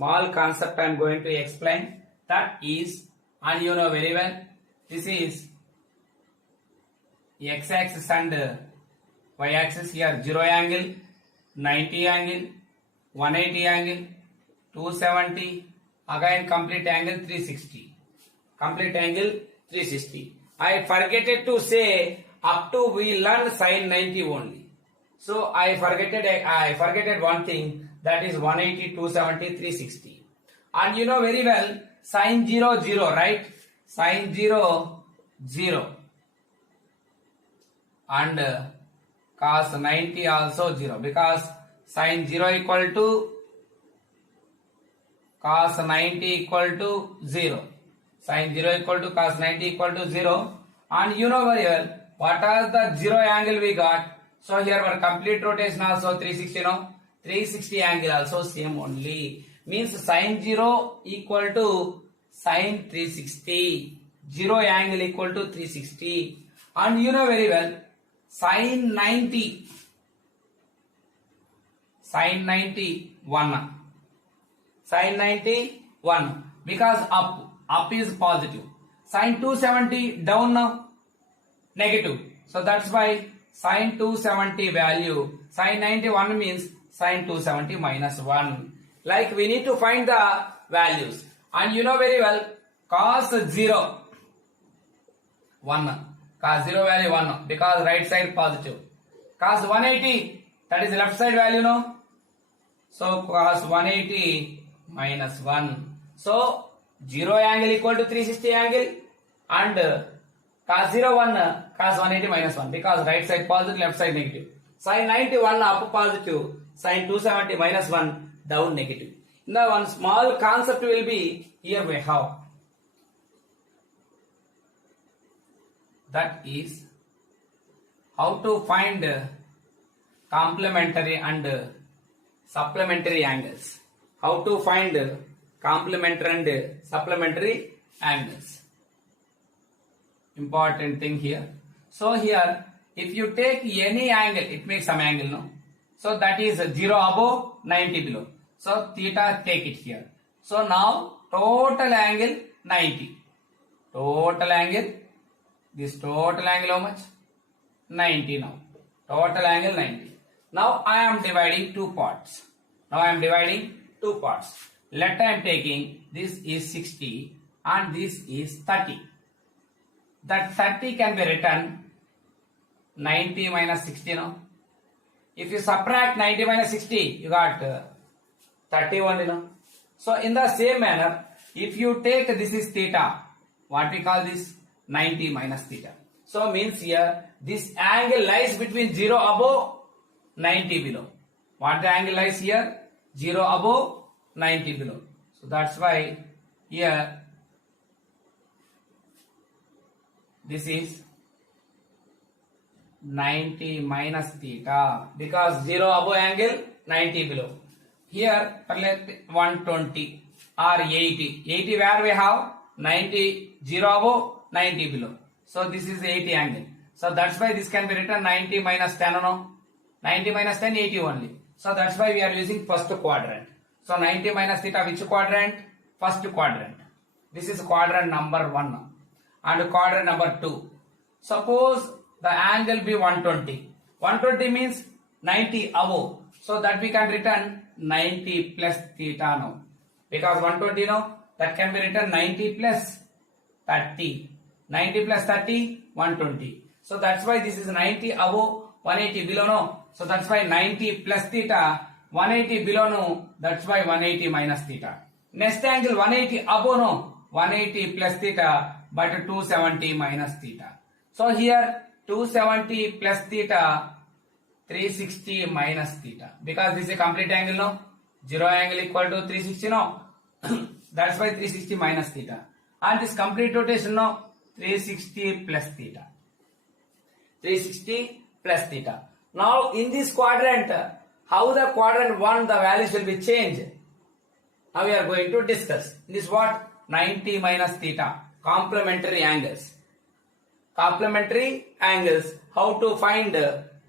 small concept I am going to explain. That is, and you know very well, this is x-axis and y-axis. Here 0 angle, 90 angle, 180 angle, 270, again complete angle 360. Complete angle 360. I forget to say up to we learn sin 90 only. So I forgetted one thing, that is 180, 270, 360. And you know very well sin 0, 0, right? Sin 0, 0. And cos 90 also 0, because sin 0 equal to cos 90 equal to 0. Sin 0 equal to cos 90 equal to 0. And you know very well what are the 0 angle we got. So here our complete rotation also 360, no? 360 angle also same only. Means sin 0 equal to sin 360. 0 angle equal to 360. And you know very well sin 90. Sin 90 1. Sin 90 1. Because up is positive. Sin 270 down now negative. So that's why sin 270 value, sin 91 means sin 270 minus 1. Like we need to find the values. And you know very well cos 0 1. Cos 0 value 1 because right side positive. Cos 180, that is left side value, no? So cos 180 minus 1. So 0 angle equal to 360 angle, and cos 0 1 cos 180 minus 1 because right side positive, left side negative. Sin 91 up positive, sin 270 minus 1 down negative. Now one small concept will be here we have. That is how to find complementary and supplementary angles. How to find complementary and supplementary angles. Important thing here. So here if you take any angle, it makes some angle, no? So that is 0 above, 90 below. So theta, take it here. So now total angle 90. Total angle, this total angle how much? 90 now. Total angle 90. Now I am dividing two parts. Let I am taking this is 60 and this is 30. That 30 can be written 90 minus 60 now. If you subtract 90 minus 60, you got 31, you know. So in the same manner, if you take this is theta, what we call this 90 minus theta. So means here this angle lies between 0 above, 90 below. What the angle lies here? 0 above, 90 below. So that's why here this is 90 minus theta because 0 above angle, 90 below. Here 120 or 80. 80 where we have 90, 0 above, 90 below. So this is 80 angle. So that's why this can be written 90 minus 10, no? 90 minus 10, 80 only. So that's why we are using first quadrant. So 90 minus theta, which quadrant? First quadrant. This is quadrant number 1 and quadrant number 2. Suppose the angle be 120. 120 means 90 above. So that we can written 90 plus theta now. Because 120 now, that can be written 90 plus 30. 90 plus 30, 120. So that's why this is 90 above, 180 below no. So that's why 90 plus theta, 180 below no. That's why 180 minus theta. Next angle 180 above no. 180 plus theta, but 270 minus theta. So here 270 plus theta, 360 minus theta. Because this is a complete angle no. 0 angle equal to 360 no. That's why 360 minus theta. And this complete rotation no. 360 plus theta. 360 plus theta. Now in this quadrant, how the quadrant 1 the values will be changed. Now we are going to discuss. This what? 90 minus theta. Complementary angles. Complementary angles. How to find?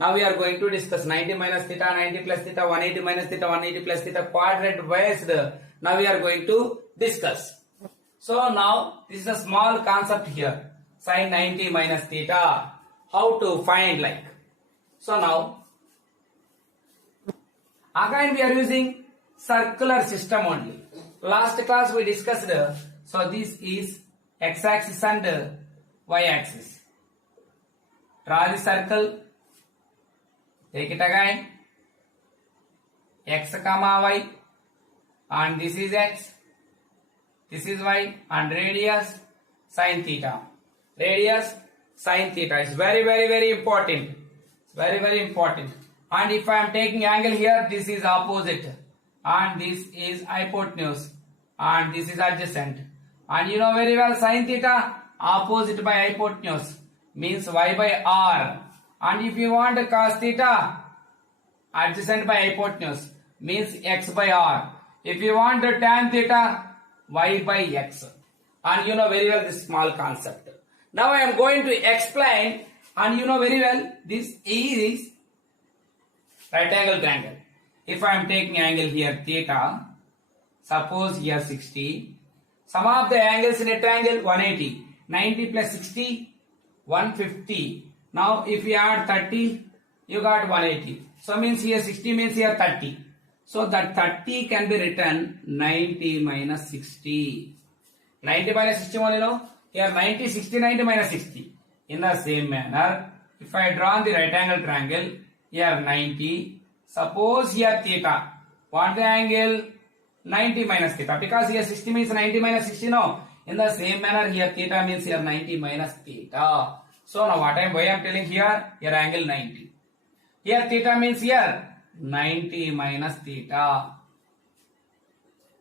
Now we are going to discuss 90 minus theta, 90 plus theta, 180 minus theta, 180 plus theta, quadrant based Now we are going to discuss. So now this is a small concept here. Sin 90 minus theta. How to find like. So now again we are using circular system only. Last class we discussed. So this is x-axis and y-axis. Draw the circle. Take it again. X comma y. And this is x. This is y. And radius sin theta. Radius sin theta is very important. It's very important. And if I am taking angle here, this is opposite. And this is hypotenuse. And this is adjacent. And you know very well sin theta opposite by hypotenuse means y by r. And if you want cos theta adjacent by hypotenuse means x by r. If you want tan theta y by x. And you know very well this small concept. Now I am going to explain, and you know very well this is right angle triangle. If I am taking angle here theta, suppose here 60. Sum of the angles in a triangle 180. 90 plus 60, 150. Now if you add 30, you got 180. So means here 60 means here 30. So that 30 can be written 90 minus 60. 90 minus 60 only no? Here 90, 60, 90 minus 60. In the same manner, if I draw the right angle triangle, here 90. Suppose here theta. What the angle? 90 minus theta. Because here 60 means 90 minus 60 no? In the same manner, here theta means here 90 minus theta. So now why I am telling here angle 90. Here theta means here 90 minus theta.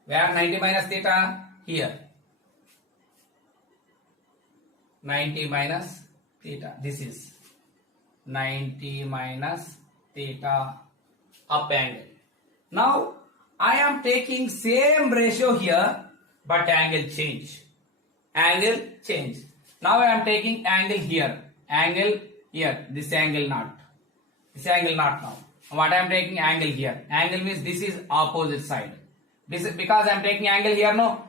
Where 90 minus theta? Here. 90 minus theta. This is 90 minus theta up angle. Now I am taking same ratio here, but angle change. Angle change. Now I am taking angle here. Angle here. This angle not. This angle not now. What I am taking angle here. Angle means this is opposite side. This is because I am taking angle here no.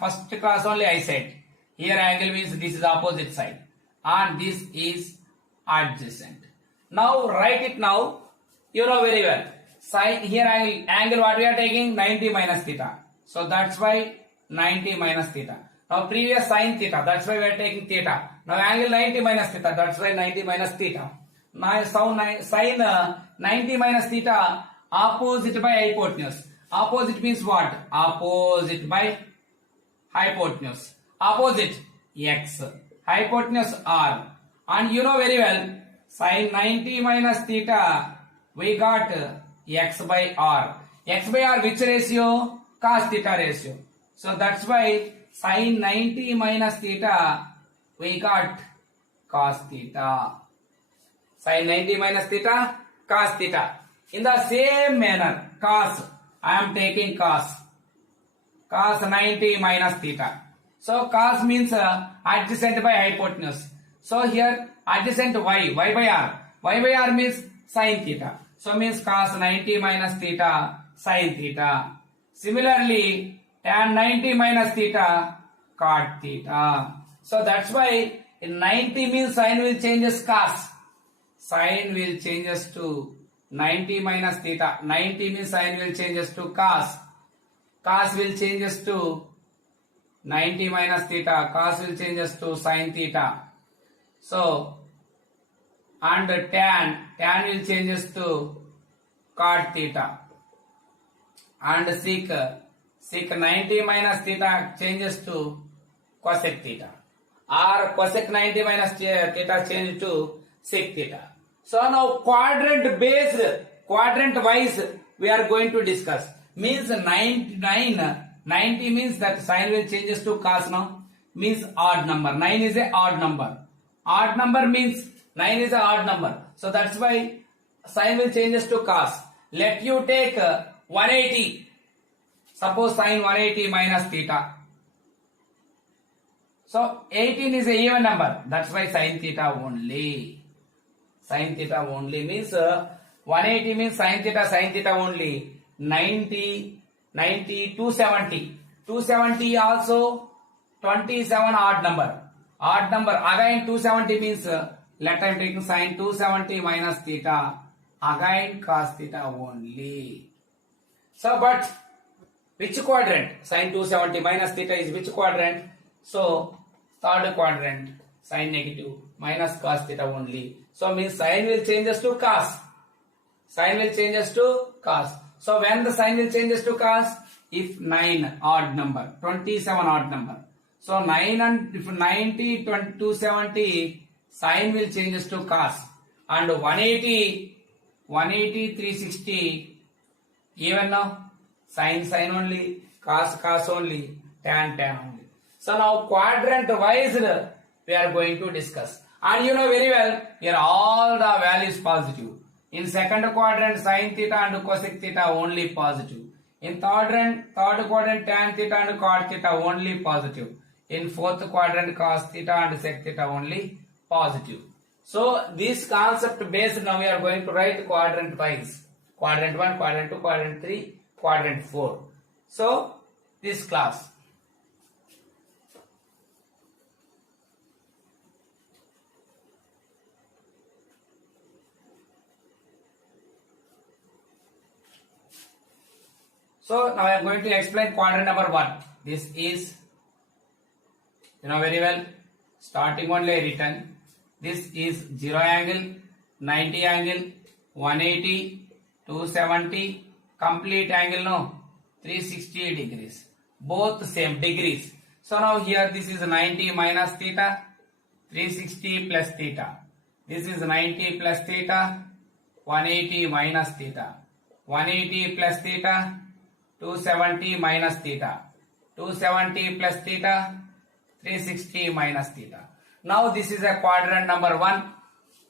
First class only I said. Here angle means this is opposite side. And this is adjacent. Now write it now. You know very well. Sine here angle what we are taking 90 minus theta. So that's why 90 minus theta. Now previous sin theta, that's why we are taking theta. Now angle 90 minus theta, that's why 90 minus theta. Now sin 90 minus theta opposite by hypotenuse. Opposite means what? Opposite by hypotenuse. Opposite x. Hypotenuse r. And you know very well sin 90 minus theta we got x by r. X by r which ratio? Cos theta ratio. So that's why sin 90 minus theta we got cos theta. Sin 90 minus theta cos theta. In the same manner cos, I am taking cos. Cos 90 minus theta. So cos means adjacent by hypotenuse. So here adjacent y by r. Y by r means sin theta. So means cos 90 minus theta sin theta. Similarly, tan 90 minus theta cot theta. So that's why in 90 means sin will changes cos. Sin will changes to 90 minus theta. 90 means sin will changes to cos. Cos will changes to 90 minus theta. Cos will changes to sin theta. So and tan will changes to cot theta. And sec 90 minus theta changes to cosec theta. Or cosec 90 minus theta changes to sec theta. So now quadrant wise we are going to discuss. Means 90 means that sin will changes to cos now. Means odd number. 9 is a odd number. Odd number means 9 is a odd number. So that's why sin will changes to cos. Let you take 180. Suppose sin 180 minus theta. So 18 is a even number. That's why sin theta only. Sin theta only means 180 means sin theta only. 90 90, 270. 270 also 27 odd number. Odd number. Again 270 means let I am taking sine 270 minus theta. Again cos theta only. So but which quadrant? Sine 270 minus theta is which quadrant? So third quadrant, sine negative minus cos theta only. So means sine will changes to cos. Sine will changes to cos. So when the sign will changes to cos, if 9 odd number, 27 odd number. So 9 and if 90, 270, sign will changes to cos. And 180, 360, even now, sin only, cos only, tan only. So now quadrant wise we are going to discuss. And you know very well, here all the values positive. In second quadrant, sin theta and cosec theta only positive. In third quadrant, tan theta and cot theta only positive. In fourth quadrant, cos theta and sec theta only positive. So this concept based now we are going to write quadrant wise. Quadrant 1, quadrant 2, quadrant 3, quadrant 4. So this class. So now I am going to explain quadrant number 1. This is, you know very well, starting only written. This is 0 angle, 90 angle, 180, 270, complete angle no, 360 degrees. Both same degrees. So now here this is 90 minus theta, 360 plus theta. This is 90 plus theta, 180 minus theta. 180 plus theta, 270 minus theta. 270 plus theta, 360 minus theta. Now this is a quadrant number 1,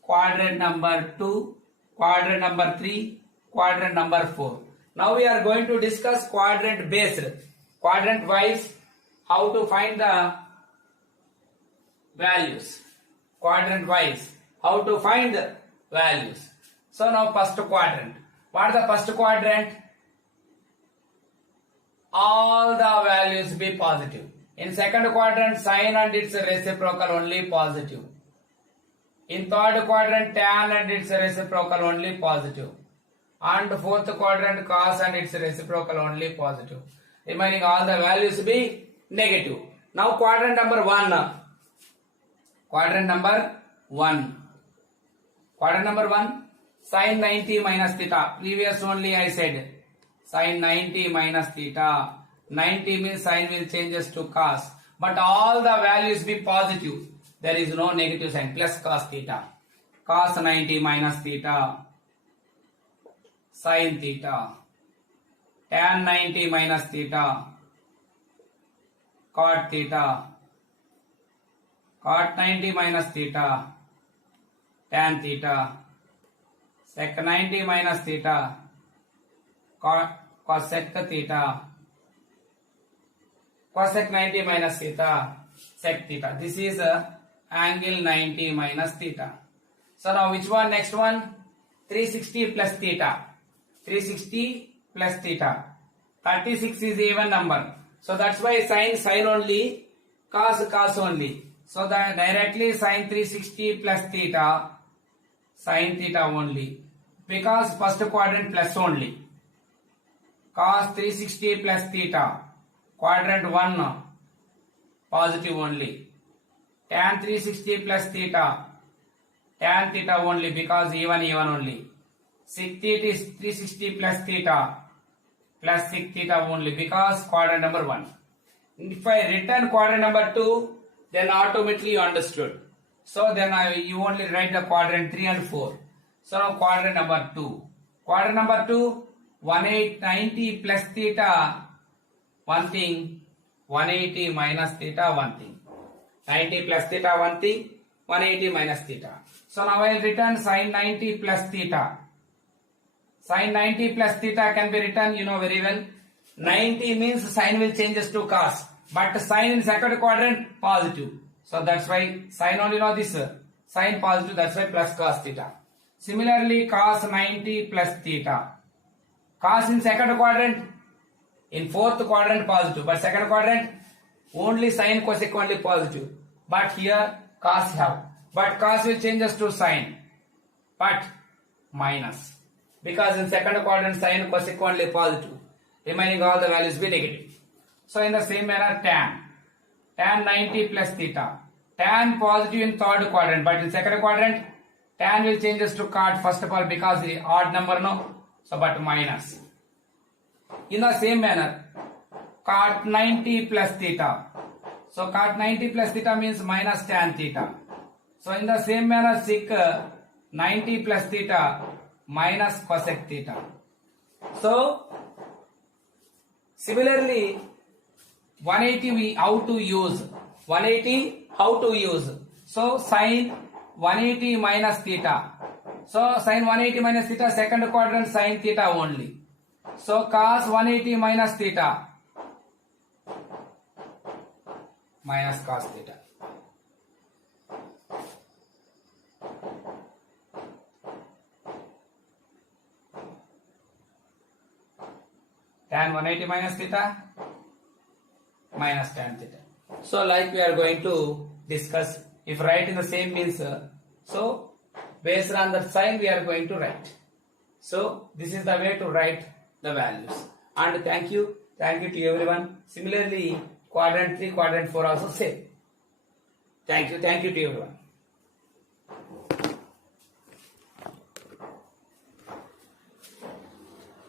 quadrant number 2, quadrant number 3, quadrant number 4. Now we are going to discuss quadrant based, quadrant wise, how to find the values. Quadrant wise, how to find the values. So now first quadrant. What is the first quadrant? All the values be positive. In second quadrant, sine and its reciprocal only positive. In third quadrant, tan and its reciprocal only positive. And fourth quadrant, cos and its reciprocal only positive. Remaining all the values be negative. Now quadrant number 1. Quadrant number 1. Quadrant number 1, sine 90 minus theta. Previous only I said, sine 90 minus theta. 90 means sine will changes to cos. But all the values be positive. There is no negative sign. Plus cos theta. Cos 90 minus theta. Sin theta. Tan 90 minus theta. Cot theta. Cot 90 minus theta. Tan theta. Sec 90 minus theta. Cosec theta. Cosec 90 minus theta. Sec theta. This is angle 90 minus theta. So now which one? Next one? 360 plus theta. 360 plus theta. 36 is even number. So that's why sine only, cos only. So that directly sine 360 plus theta, sine theta only. Because first quadrant plus only. Cos 360 plus theta. Quadrant 1 positive only. Tan 360 plus theta. Tan theta only because even only. Sec theta is 360 plus theta. Plus sec theta only because quadrant number 1. If I return quadrant number 2, then automatically you understood. So then you only write the quadrant 3 and 4. So now quadrant number 2. Quadrant number 2, 190 plus theta, one thing. 180 minus theta, one thing. 90 plus theta, one thing. 180 minus theta. So now I will return sine 90 plus theta. Sine 90 plus theta can be written, you know very well. 90 means sine will changes to cos. But sine in second quadrant positive. So that's why sine only know this. Sine positive, that's why plus cos theta. Similarly, cos 90 plus theta. Cos in second quadrant, In fourth quadrant positive, but second quadrant only sine consequently positive. But here cos have, but cos will change us to sine, but minus, because in second quadrant sine consequently positive, remaining all the values be negative. So in the same manner tan 90 plus theta, tan positive in third quadrant, but in second quadrant tan will change us to cot first of all because the odd number no, so but minus. In the same manner cot 90 plus theta, so cot 90 plus theta means minus tan theta. So in the same manner sec 90 plus theta minus cosec theta. So similarly 180 we how to use, 180 how to use. So sin 180 minus theta, so sin 180 minus theta second quadrant sin theta only. So cos 180 minus theta minus cos theta. Tan 180 minus theta minus tan theta. So like we are going to discuss, if write in the same means, so based on the sign we are going to write. So this is the way to write the values. And thank you to everyone. Similarly quadrant 3, quadrant 4 also same. Thank you to everyone.